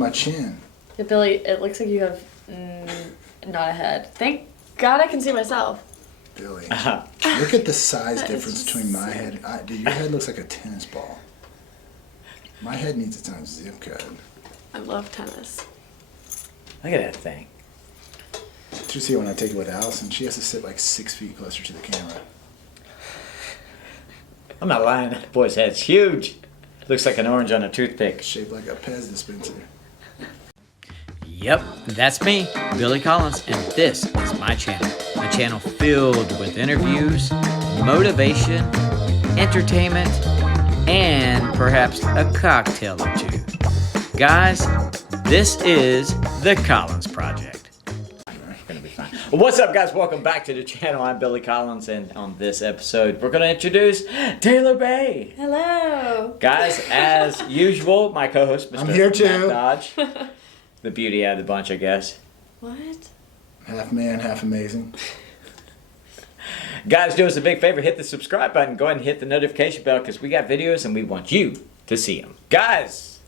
My chin. Yeah, Billy, it looks like you have not a head. Thank God I can see myself. Billy, look at the size difference between my head. Dude, your head looks like a tennis ball. My head needs its own zip code. I love tennis. Look at that thing. Did you see when I take it with Allison? She has to sit like 6 feet closer to the camera. I'm not lying. That boy's head's huge. Looks like an orange on a toothpick. Shaped like a Pez dispenser. Yep, that's me, Billy Collins, and this is my channel. A channel filled with interviews, motivation, entertainment, and perhaps a cocktail or two. Guys, this is The Collins Project. Gonna be fine. What's up, guys? Welcome back to the channel. I'm Billy Collins, and on this episode, we're gonna introduce Taylar Bay. Hello. Guys, as usual, my co-host, Mr. I'm here too. Matt Dodge. The beauty out of the bunch, I guess. What? Half man, half amazing. Guys, do us a big favor. Hit the subscribe button. Go ahead and hit the notification bell because we got videos and we want you to see them. Guys,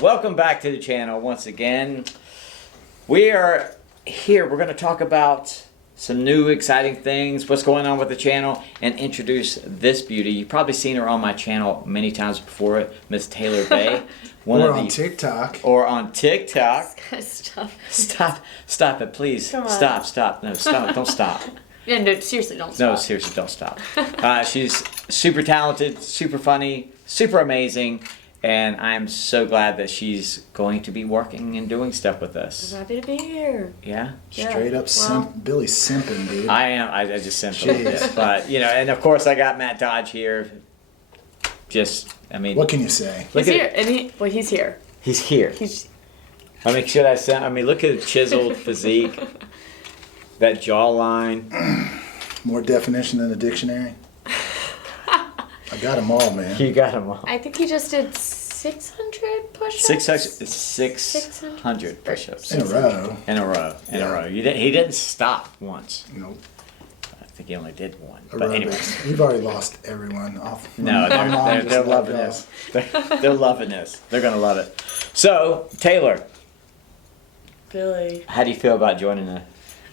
welcome back to the channel once again. We are here. We're going to talk about some new exciting things, what's going on with the channel, and introduce this beauty. You've probably seen her on my channel many times before, Miss Taylar Bay. Or on TikTok. Or on TikTok. Stop. Stop it, please. Come on. Stop. No, stop. Don't stop. Yeah, no, seriously, don't stop. No, seriously, don't stop. She's super talented, super funny, super amazing, and I'm so glad that she's going to be working and doing stuff with us. I'm happy to be here. Yeah? Straight up Billy's simping, dude. I am. I just simped a little bit. But, you know, and of course I got Matt Dodge here. Just, I mean. What can you say? He's here. And he's here. He's here. I mean, should I say? I mean, look at the chiseled physique. That jawline. More definition than a dictionary. I got them all, man. You got them all. I think he just did 600 push-ups. 600 push-ups. In a row. In a row. He didn't stop once. Nope. I think he only did one. But anyway. We've already lost everyone off. No, they're loving this. They're loving this. They're going to love it. So, Taylar. Billy. How do you feel about joining the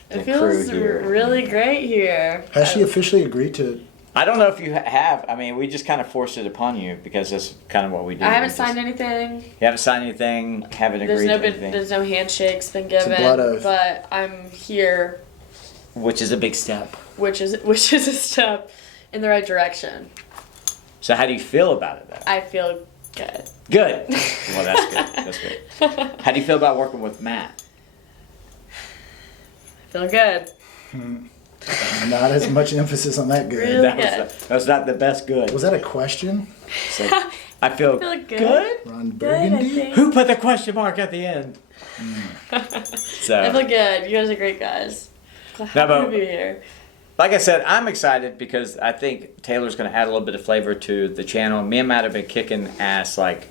It crew feels here? really great here. Has she officially agreed to? I don't know if you have. I mean, we just kind of forced it upon you because that's kind of what we do. I haven't signed anything. You haven't signed anything, haven't agreed to anything. There's no handshakes been given, blood oath. but I'm here. Which is a big step. Which is a step in the right direction. So how do you feel about it, though? I feel good. Good. Well, that's good. That's good. How do you feel about working with Matt? I feel good. Not as much emphasis on that good. Really? That was not the best good. Was that a question? It's like, I feel good. Ron Good, I Burgundy? think. Who put the question mark at the end? So, I feel good. You guys are great guys. Happy No, but- to be here. like I said, I'm excited because I think Taylor's going to add a little bit of flavor to the channel. Me and Matt have been kicking ass like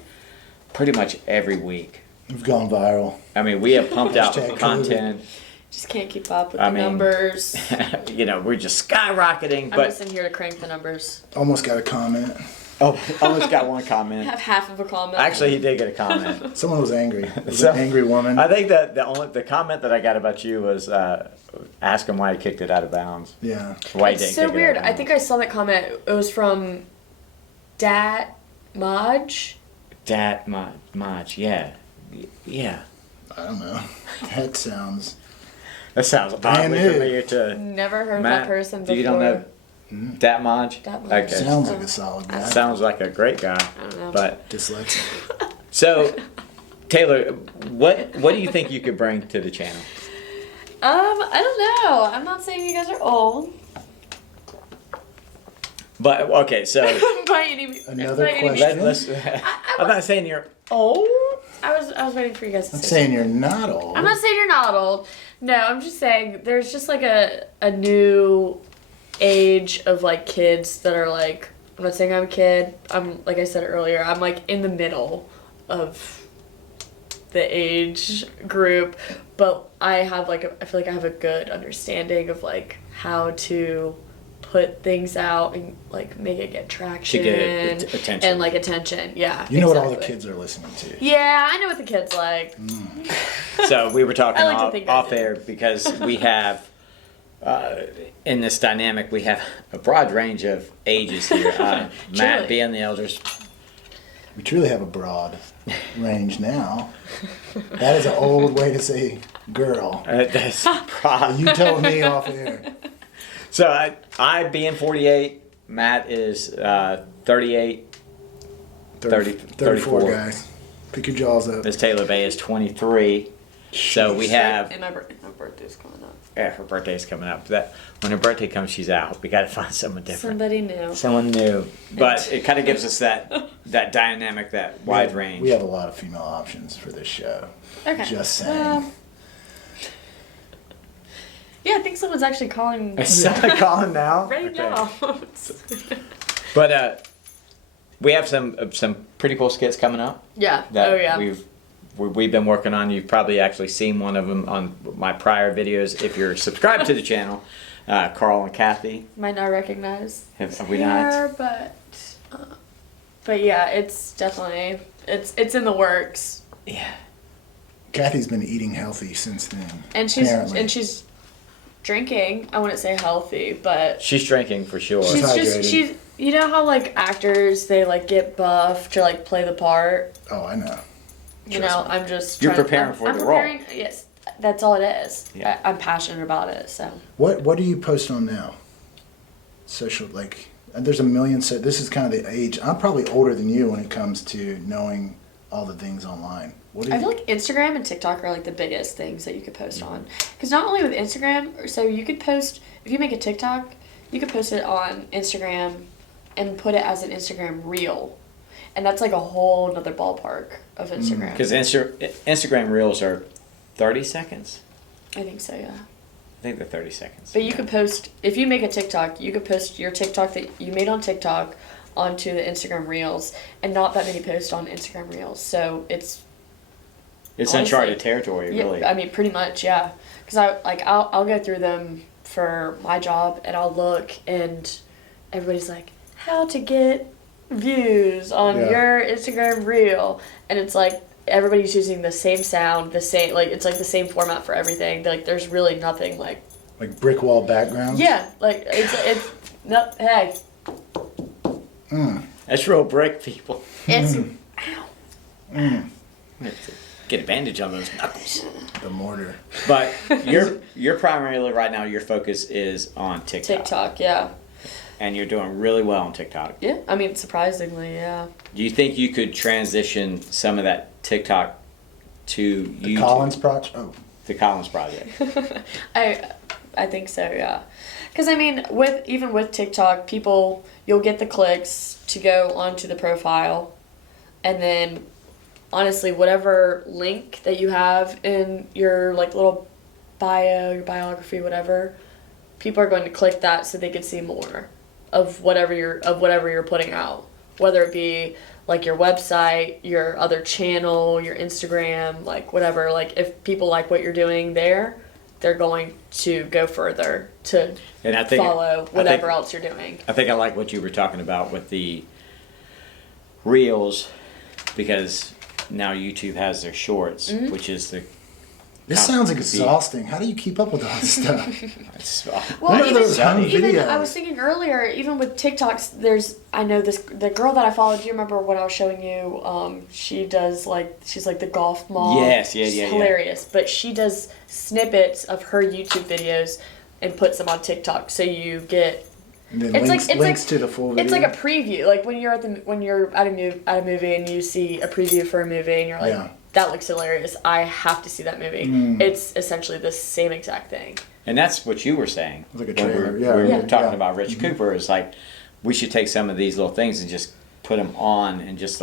pretty much every week. We've gone viral. I mean, we have pumped out Hashtag content. Just can't keep up with I the mean, numbers. You know, we're just skyrocketing. I'm But just in here to crank the numbers. Almost got a comment. oh, almost got one I comment. have half of a comment. Actually, he did get a comment. Someone was angry. It was So, an angry woman. I think that the comment that I got about you was ask him why he kicked it out of bounds. Yeah. Why he It's didn't so kick weird. It out of I bounds. think I saw that comment. It was from Dat Maj. Dat Maj, yeah. Yeah. I don't know. That sounds. That sounds Brand oddly new. familiar to Never heard of Matt. that person before. You don't know Dat Maj? Dat Maj. Okay. Sounds like a solid guy. Sounds like a great guy. I don't know. But Dyslexic. so, Taylar, what do you think you could bring to the channel? I don't know. I'm not saying you guys are old. But okay, so By any, Another by any means. question. let's. I'm not saying you're old. I was waiting for you guys to I'm say. saying you're not old. I'm not saying you're not old. No, I'm just saying there's just like a new age of like kids that are like, I'm not saying I'm a kid. I'm, like I said earlier, I'm like in the middle of the age group, but I have like I feel like I have a good understanding of like how to put things out and like make it get traction attention. and like attention. Yeah. You know what all the kids are listening to. Yeah, I know what the kids like. So we were talking I like to think I off do. air because we have, in this dynamic, we have a broad range of ages here. Matt Truly. being the eldest. We truly have a broad range now. That is an old way to say girl. That's You told me off air. So I being 48, Matt is 38, 34 guys. Pick your jaws up. Miss Taylar Bay is 23. So we have, And my birthday's coming up. yeah, her birthday's coming up. That when her birthday comes, she's out. We got to find someone different. Somebody new. Someone new. But it kind of gives us that dynamic, that wide range. We have a lot of female options for this show. Okay. Just saying. Yeah, I think someone's actually calling Is someone calling now? right Okay. now. But we have some pretty cool skits coming up. Yeah. That Oh yeah. we've been working on. You've probably actually seen one of them on my prior videos. If you're subscribed to the channel, Carl and Kathy. Might not recognize. Have we not? Hair, but yeah, it's definitely it's in the works. Yeah. Kathy's been eating healthy since then. And she's apparently. drinking. I wouldn't say healthy, but She's drinking for sure. She's hydrated. she's you know how like actors they like get buff to like play the part. Oh, I know. You Trust know, me. I'm just You're trying- preparing I'm- for I'm the role. preparing- Yes, that's all it is. Yeah. I'm passionate about it, so. What do you post on now? Social, like, there's a million. This is kind of the age. I'm probably older than you when it comes to knowing all the things online. What do I you? feel like Instagram and TikTok are like the biggest things that you could post on. Because not only with Instagram, so you could post, if you make a TikTok, you could post it on Instagram and put it as an Instagram reel. And that's like a whole nother ballpark of Instagram. Because Instagram Reels are 30 seconds. I think so, yeah. I think they're 30 seconds. But you could post, if you make a TikTok, you could post your TikTok that you made on TikTok onto the Instagram Reels, and not that many posts on Instagram Reels. So it's honestly, uncharted territory, yeah, really. I mean, pretty much, yeah. Because I'll go through them for my job, and I'll look, and everybody's like, how to get views on Yeah. your Instagram Reel, and it's like everybody's using the same sound, the same like it's like the same format for everything. Like there's really nothing like Like brick wall backgrounds. yeah, like it's no hey, That's real brick, people. it's Get advantage on those knuckles. The mortar. But you're primarily right now, your focus is on TikTok. TikTok, yeah. And you're doing really well on TikTok. Yeah, I mean, surprisingly, yeah. Do you think you could transition some of that TikTok to The YouTube? Collins project. Oh, The Collins Project. I think so, yeah. Because I mean, even with TikTok, you'll get the clicks to go onto the profile, and then honestly, whatever link that you have in your like little bio, your biography, whatever, people are going to click that so they can see more of whatever you're putting out, whether it be like your website, your other channel, your Instagram, like whatever. Like if people like what you're doing there, they're going to go further to And I think follow whatever else you're doing. I think I like what you were talking about with the Reels, because now YouTube has their Shorts, Mm-hmm. which is the this sounds exhausting. How do you keep up with all this stuff? Well, What are even, those home even videos? I was thinking earlier, even with TikToks, I know the girl that I followed. Do you remember what I was showing you? She's like the golf mom. Yes, yeah, She's yeah, yeah. hilarious. But she does snippets of her YouTube videos and puts them on TikTok, so you get. And then It's links, like links to the full video. It's like a preview. Like when you're at a movie and you see a preview for a movie and you're like, Yeah. that looks hilarious. I have to see that movie. It's essentially the same exact thing. And that's what you were saying. Like a when we trailer, were, yeah. we were Yeah. talking Yeah. about Rich Cooper. It's like we should take some of these little things and just put them on and just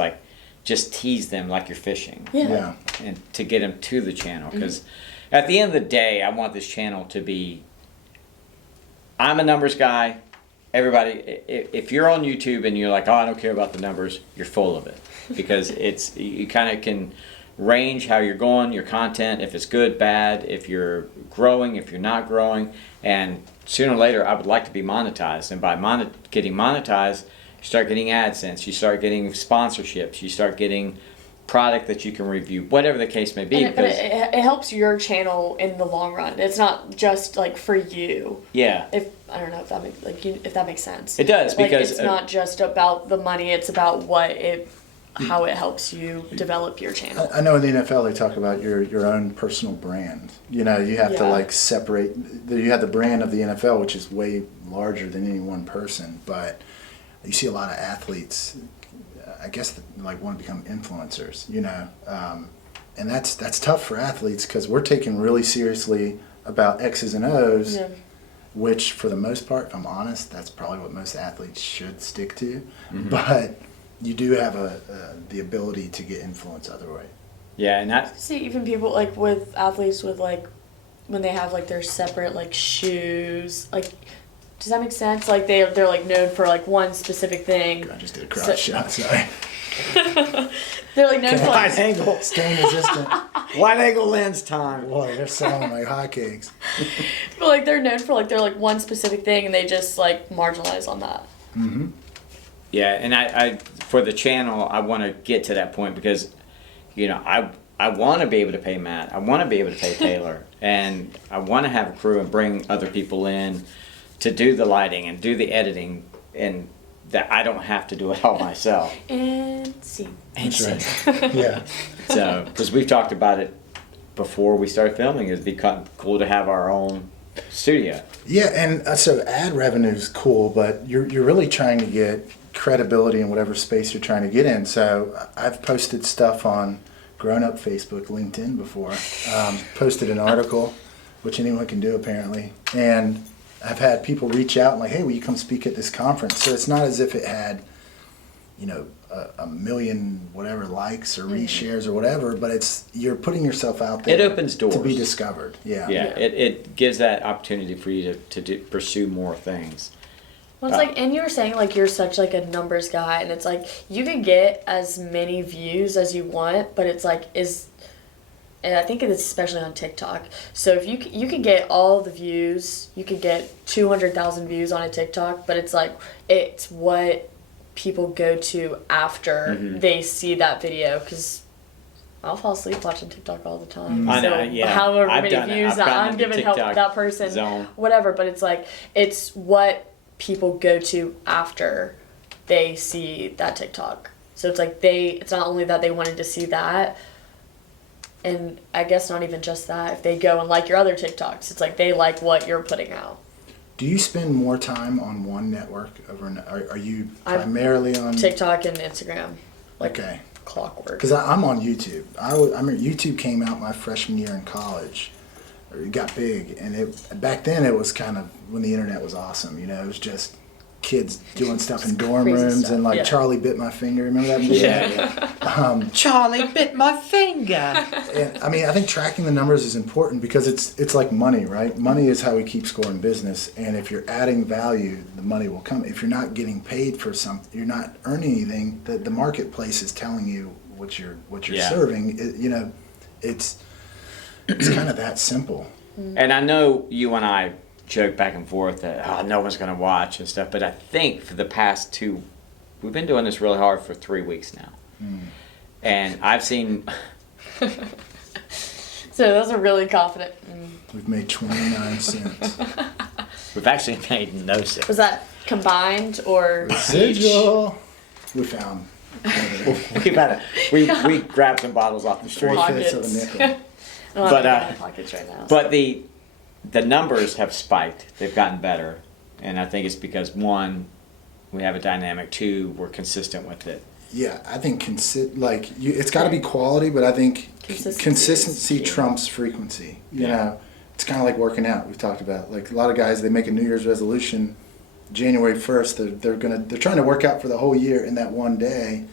tease them like you're fishing. Yeah. And to get them to the channel, because at the end of the day, I want this channel to be. I'm a numbers guy. Everybody, if you're on YouTube and you're like, oh, I don't care about the numbers, you're full of it, because you kind of can range how you're going, your content, if it's good, bad, if you're growing, if you're not growing. And sooner or later, I would like to be monetized. And by getting monetized, you start getting AdSense, you start getting sponsorships, you start getting product that you can review, whatever the case may be. But it helps your channel in the long run. It's not just like for you. Yeah. If I don't know if that makes if that makes sense. It does, like, because it's not just about the money. It's about how it helps you develop your channel. I know in the NFL they talk about your own personal brand. You know, you have to Yeah. like separate. You have the brand of the NFL, which is way larger than any one person. But you see a lot of athletes, I guess, that, like, want to become influencers. You know, and that's tough for athletes because we're taken really seriously about X's and O's. Yeah. Which, for the most part, if I'm honest, that's probably what most athletes should stick to. Mm-hmm. But you do have the ability to get influence other way. Yeah, and that See, even people like with athletes with like when they have like their separate like shoes, like does that make sense? Like they're like known for like one specific thing. I just did a crotch shot, sorry. They're like known for wide like angle, Stain resistant. wide angle lens time. Boy, they're selling like hotcakes. but like they're known for like they're like one specific thing and they just like marginalize on that. Mm-hmm. Yeah, and I for the channel, I want to get to that point because, you know, I want to be able to pay Matt. I want to be able to pay Taylor. And I want to have a crew and bring other people in to do the lighting and do the editing, and that I don't have to do it all myself. And see. That's right. Yeah. So, because we've talked about it before we started filming, it'd be cool to have our own studio. Yeah, and so ad revenue is cool, but you're really trying to get credibility in whatever space you're trying to get in. So I've posted stuff on Grown Up Facebook, LinkedIn before. Posted an article, which anyone can do apparently, and I've had people reach out and like, hey, will you come speak at this conference? So it's not as if it had, you know, a million whatever likes or reshares or whatever, but you're putting yourself out there. It opens doors to be discovered. Yeah. Yeah, it gives that opportunity for you to pursue more things. Well, it's like, and you were saying like you're such like a numbers guy, and it's like you can get as many views as you want, but it's like and I think it's especially on TikTok. So if you can get all the views, you could get 200,000 views on a TikTok, but it's like it's what people go to after they see that video, because I'll fall asleep watching TikTok all the time. I know, so yeah. however I've many done it. views I've that gotten I'm into giving help TikTok that person, zone. whatever. But it's like it's what people go to after they see that TikTok. So it's like it's not only that they wanted to see that, and I guess not even just that. If they go and like your other TikToks, it's like they like what you're putting out. Do you spend more time on one network are you primarily on TikTok and Instagram? Okay. Clockwork. Because I'm on YouTube. I mean, YouTube came out my freshman year in college. It got big, and back then it was kind of when the internet was awesome. You know, it was just kids doing stuff in dorm Crazy rooms stuff, and like yeah. Charlie Bit My Finger. Remember that video? Yeah. Charlie bit my finger. And, I mean, I think tracking the numbers is important because it's like money, right? Money is how we keep score in business, and if you're adding value, the money will come. If you're not getting paid for something, you're not earning anything. The marketplace is telling you what you're Yeah. serving. You know, it's kind of that simple. And I know you and I joke back and forth that no one's going to watch and stuff, but I think for the past we've been doing this really hard for 3 weeks now. And I've seen... So those are really confident. We've made 29 cents. We've actually made no sense. Was that combined or? Residual. We found we grabbed some bottles off the street. 4/5 of a nickel. I don't But, have any in my pockets right now. But the numbers have spiked. They've gotten better. And I think it's because, one, we have a dynamic. Two, we're consistent with it. Yeah, I think it's got to be quality, but I think consistency is key. trumps frequency. You Yeah. know, it's kind of like working out. We've talked about like a lot of guys. They make a New Year's resolution, January 1st. They're trying to work out for the whole year in that one day,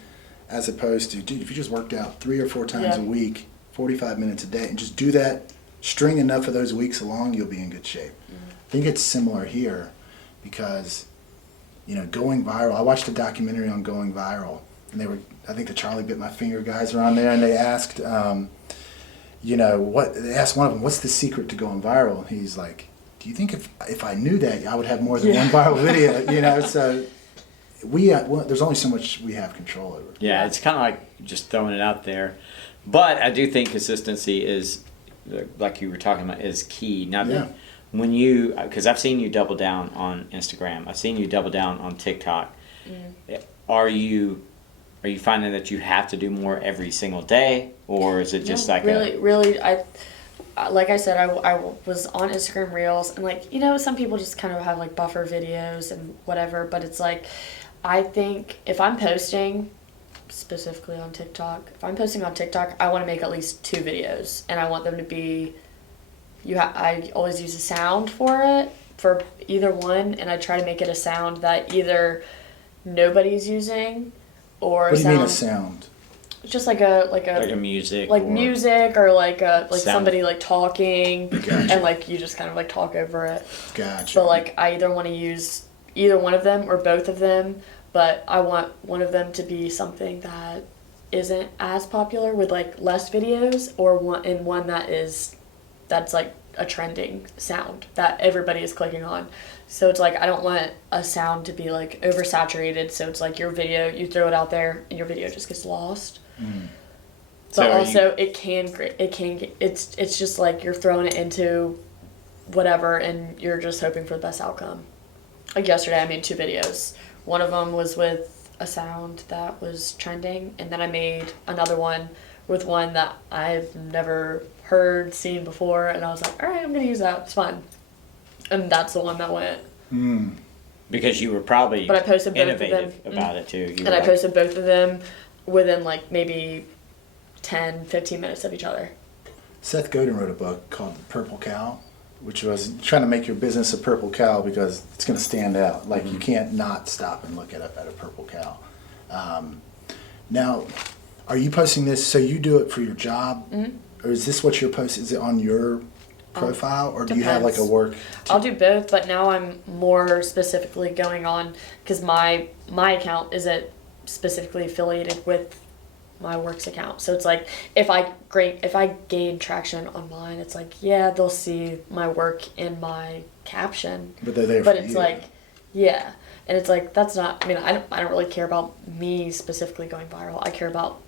as opposed to, dude, if you just worked out 3 or 4 times Yeah. a week, 45 minutes a day, and just do that, string enough of those weeks along, you'll be in good shape. I think it's similar here because, you know, going viral. I watched a documentary on going viral. and I think the Charlie Bit My Finger guys are on there, and they asked, you know, they asked one of them, what's the secret to going viral? And he's like, do you think if I knew that, I would have more than one viral video, you know? So there's only so much we have control over. Yeah, it's kind of like just throwing it out there. But I do think consistency is, like you were talking about, is key. Now, when because I've seen you double down on Instagram, I've seen you double down on TikTok. Are you finding that you have to do more every single day, or is it just like really? Like I said, I was on Instagram Reels, and like, you know, some people just kind of have like buffer videos and whatever, but it's like, I think if I'm posting specifically on TikTok, I want to make at least 2 videos, and I want them to be, I always use a sound for it, for either one, and I try to make it a sound that either nobody's using or what do you mean a sound? just like a music, music, or like sound. somebody like talking, Gotcha. and like you just kind of like talk over it. Gotcha. But like I either want to use either one of them or both of them, but I want one of them to be something that isn't as popular with like less videos, or one that's like a trending sound that everybody is clicking on. So it's like, I don't want a sound to be like oversaturated, so it's like your video, you throw it out there and your video just gets lost. But also it's just like you're throwing it into whatever, and you're just hoping for the best outcome. Like yesterday I made 2 videos. One of them was with a sound that was trending, and then I made another one with one that I've never heard, seen before, and I was like, all right, I'm gonna use that, it's fun. And that's the one that went. Because you were probably But I posted both innovative of them. about it too. I posted both of them within like maybe 10-15 minutes of each other. Seth Godin wrote a book called The Purple Cow, which was trying to make your business a purple cow because it's going to stand out. Like, you can't not stop and look at a purple cow. Now, are you posting this, so you do it for your job? Or is this what you're posting? Is it on your profile, or do you have like a work? I'll do both, but now I'm more specifically going on, because my account isn't specifically affiliated with my work's account. So it's like, if I gain traction on mine, it's like, yeah, they'll see my work in my caption. But they're there But for it's you. like, yeah. And it's like, that's not, I mean, I don't really care about me specifically going viral. I care about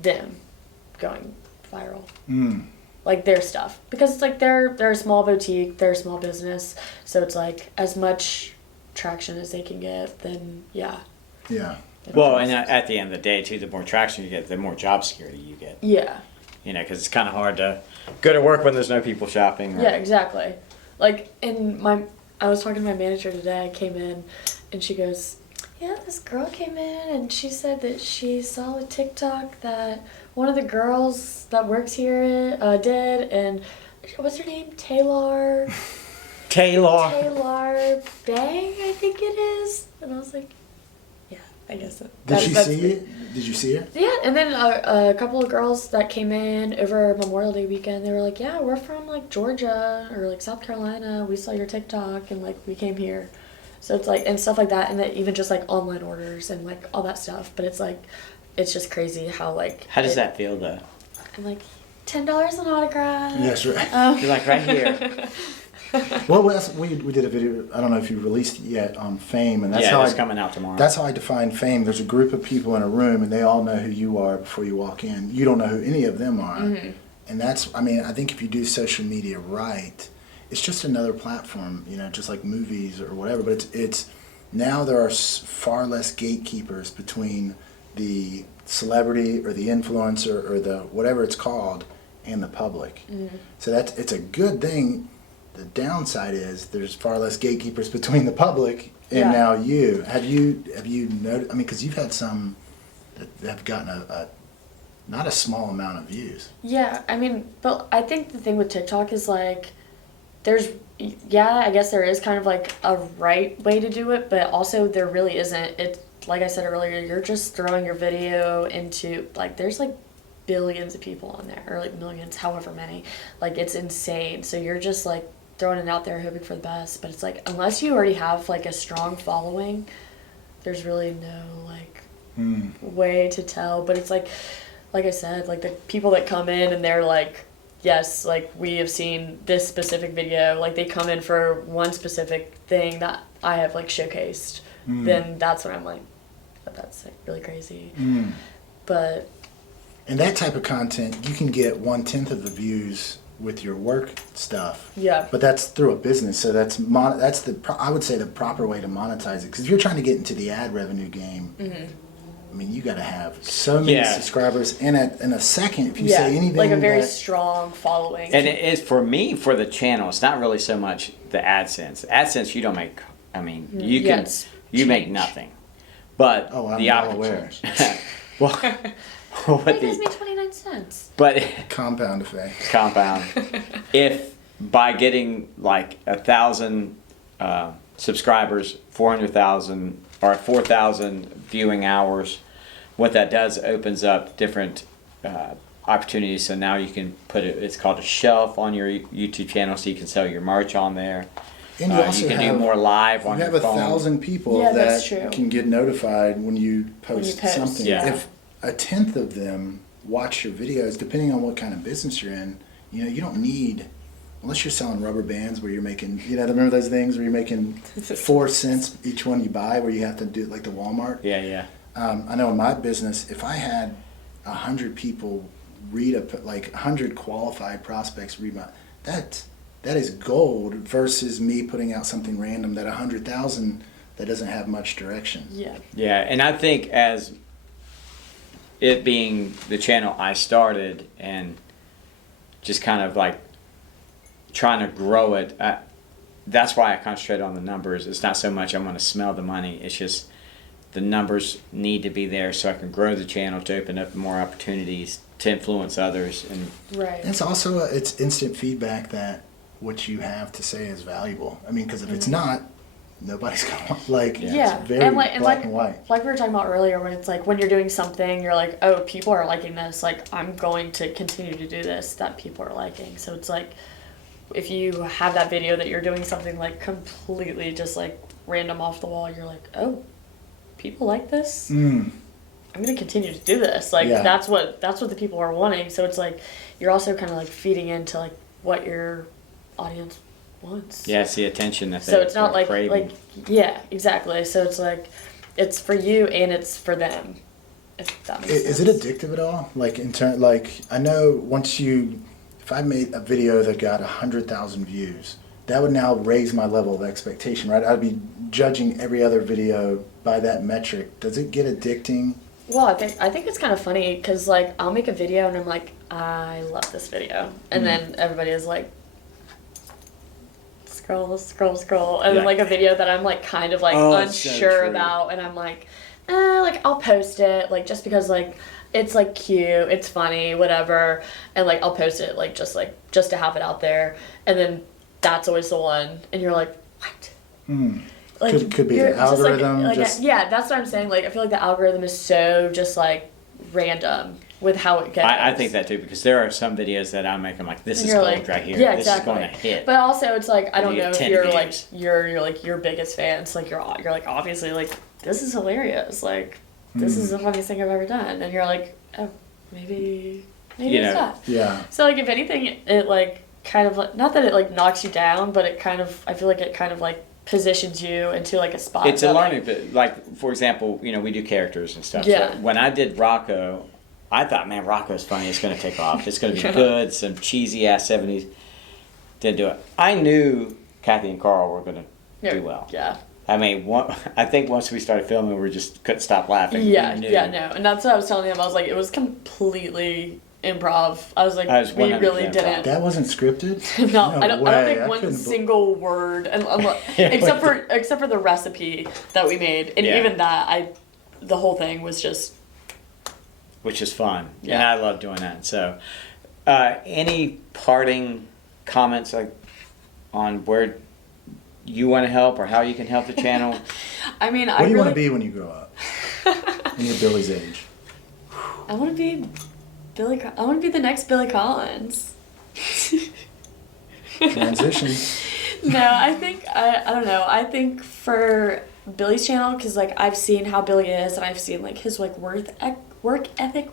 them going viral. Like their stuff. Because it's like they're a small boutique, they're a small business. So it's like, as much traction as they can get, then yeah. Yeah. Well, and at the end of the day, too, the more traction you get, the more job security you get. Yeah. You know, because it's kind of hard to go to work when there's no people shopping. Yeah, exactly. Like, I was talking to my manager today. I came in, and she goes, yeah, this girl came in, and she said that she saw a TikTok that one of the girls that works here did, and what's her name? Taylar Bay, I think it is. And I was like, yeah, I guess that. Did she see it? Did you see it? Yeah, and then a couple of girls that came in over Memorial Day weekend, they were like, yeah, we're from like Georgia or like South Carolina. We saw your TikTok and like we came here. So it's like, and stuff like that, and then even just like online orders and like all that stuff. But it's like, it's just crazy how like. How does that feel though? I'm like, $10 an autograph. Yes, right. You're like right here. Well, we did a video, I don't know if you released it yet, on fame, and that's yeah, how it's coming out tomorrow. That's how I define fame. There's a group of people in a room, and they all know who you are before you walk in. You don't know who any of them are. And that's, I mean, I think if you do social media right, it's just another platform, you know, just like movies or whatever. But it's now there are far less gatekeepers between the celebrity or the influencer or the whatever it's called and the public. So it's a good thing. The downside is there's far less gatekeepers between the public and now you. Have you noticed? I mean, because you've had some that have gotten a not a small amount of views. Yeah, I mean, but I think the thing with TikTok is like, I guess there is kind of like a right way to do it, but also there really isn't. It, like I said earlier, you're just throwing your video into, like, there's like billions of people on there, or like millions, however many. Like, it's insane. So you're just like throwing it out there hoping for the best, but it's like, unless you already have like a strong following, there's really no like way to tell. But it's like I said, like the people that come in and they're like, yes, like we have seen this specific video, like they come in for one specific thing that I have like showcased, then that's when I'm like, oh, that's like really crazy. But and that type of content, you can get 1/10 of the views with your work stuff. yeah, But that's through a business, so that's I would say the proper way to monetize it. Because if you're trying to get into the ad revenue game, I mean, you got to have so many subscribers. And in a second, if you say anything, like a very strong following. And it is for me, for the channel, it's not really so much the AdSense. AdSense, you don't make. I mean, you make nothing. But I'm the well aware. Well, It gives me 29 cents. But Compound effect. compound. If by getting like 1,000 subscribers, 400,000 or 4,000 viewing hours, what that does opens up different opportunities. So now you can put it. It's called a shelf on your YouTube channel, so you can sell your merch on there. And you also you can have, do more live on your phone. You have 1,000 people that's that true. can get notified when you post something. Yeah. If 1/10 of them watch your videos, depending on what kind of business you're in, you don't need, unless you're selling rubber bands where you're making, remember those things where you're making 4 cents each one you buy, where you have to do it like the Walmart. Yeah. I know in my business, if I had 100 people read 100 qualified prospects read that is gold versus me putting out something random that 100,000 that doesn't have much direction. Yeah, and I think as it being the channel I started and just kind of like trying to grow it, that's why I concentrate on the numbers. It's not so much I'm going to smell the money. It's just the numbers need to be there so I can grow the channel to open up more opportunities to influence others. And Right. it's also it's instant feedback that what you have to say is valuable. I mean, because if it's not, nobody's going to Yeah, it's very and black and white. Like we were talking about earlier, when it's like when you're doing something, you're like, oh, people are liking this. Like I'm going to continue to do this that people are liking. So it's like, if you have that video that you're doing something like completely just like random off the wall, you're like, oh, people like this. I'm gonna continue to do this. Like that's what the people are wanting. So it's like you're also kind of like feeding into like what your audience wants. yeah, it's the attention that So it's not like craving. yeah, exactly. So it's like it's for you and it's for them. If that makes sense. Is it addictive at all? Like I know if I made a video that got 100,000 views, that would now raise my level of expectation, right? I'd be judging every other video by that metric. Does it get addicting? Well, I think it's kind of funny because like I'll make a video and I'm like, I love this video, and then everybody is like, scroll, and then like a video that I'm like kind of like unsure about, and I'm like, like I'll post it like just because like it's like cute, it's funny, whatever, and like I'll post it like just to have it out there, and then that's always the one, and you're like, what? Like, could be the algorithm. Yeah, that's what I'm saying. Like I feel like the algorithm is so just like random with how it goes. I think that too, because there are some videos that I make. I'm like, this is you're gold like, right here. Yeah, this exactly. is going to hit. But also, it's like I don't You know get if 10 you're views. like you're like your biggest fans. Like you're like obviously like this is hilarious. Like this is the funniest thing I've ever done. And you're like, oh, maybe it's not. Yeah. So like if anything, it like kind of like not that it like knocks you down, but it kind of I feel like it kind of like positions you into like a spot. It's a that, learning bit. Like, for example, we do characters and stuff. Yeah. So when I did Rocco, I thought, man, Rocco's funny. It's going to take off. It's going to be good. Some cheesy-ass 70s. Didn't do it. I knew Kathy and Carl were going to do well. Yeah. I mean, I think once we started filming, we just couldn't stop laughing. Yeah, We knew. no. And that's what I was telling them. I was like, it was completely improv. I was like, we 100% really improv. didn't. That wasn't scripted? No, I don't way. think I one couldn't single word, and except for the recipe that we made, and Yeah. even that, the whole thing was just. Which is fun. Yeah. And I love doing that. So, any parting comments on where you want to help or how you can help the channel? I mean, What do you want to be when you grow up? When you're Billy's age? I want to be I want to be the next Billy Collins. Transition. No, I think I don't know. I think for Billy's channel because like I've seen how Billy is, and I've seen like his like work ethic.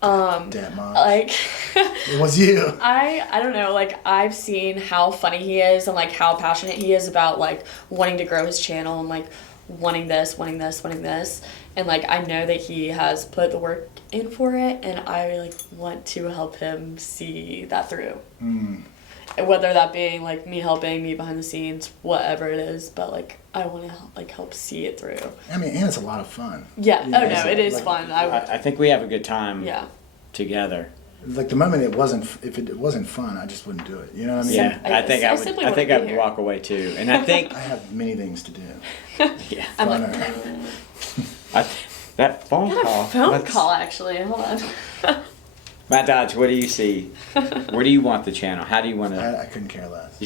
That much. Like It was you. I don't know, like I've seen how funny he is and like how passionate he is about like wanting to grow his channel and like wanting this, and like I know that he has put the work in for it, and I like want to help him see that through. Whether that being like me helping me behind the scenes, whatever it is, but like I want to help see it through. I mean, and it's a lot of fun. Yeah. You know, Oh no, it is like, fun. I think we have a good time Yeah. together. Like the moment if it wasn't fun, I just wouldn't do it. You know what I mean? Yeah, I think I would. simply I think wouldn't I be would here. walk away too. And I think I have many things to do. yeah, I'm like, Funner. that phone call. phone let's- call actually. Hold on. Matt Dodge, what do you see? Where do you want the channel? How do you want to? I couldn't care less.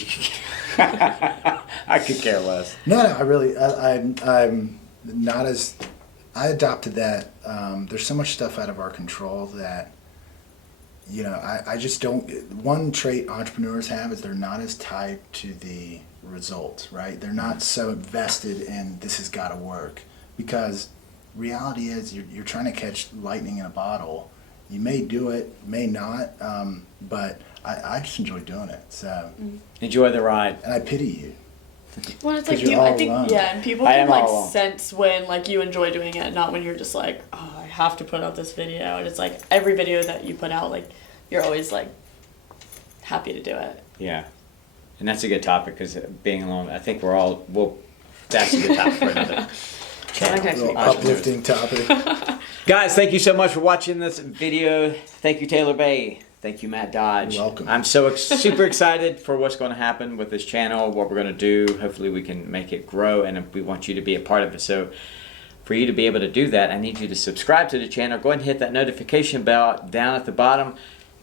I could care less. No, I really, I'm not as, I adopted that. There's so much stuff out of our control that, you know, I just don't, one trait entrepreneurs have is they're not as tied to the results, right? They're not so invested in this has got to work, because reality is you're trying to catch lightning in a bottle. You may do it, may not, but I just enjoy doing it. So Enjoy the ride. and I pity you. Well, it's like 'Cause you're all I think alone. yeah, and people I can am like all alone. sense when like you enjoy doing it, not when you're just like, oh, I have to put out this video. And it's like every video that you put out, like you're always like happy to do it. Yeah, and that's a good topic because being alone. I think we're all. Well, that's a good topic for another channel. Okay. Little uplifting topic. Guys, thank you so much for watching this video. Thank you, Taylar Bay. Thank you, Matt Dodge. You're welcome. I'm so super excited for what's going to happen with this channel, what we're going to do. Hopefully we can make it grow, and we want you to be a part of it. So for you to be able to do that, I need you to subscribe to the channel. Go ahead and hit that notification bell down at the bottom.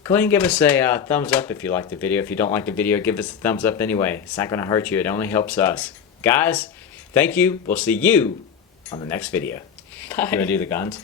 Go ahead and give us a thumbs up if you like the video. If you don't like the video, give us a thumbs up anyway. It's not going to hurt you. It only helps us. Guys, thank you. We'll see you on the next video. Bye. You want to do the guns?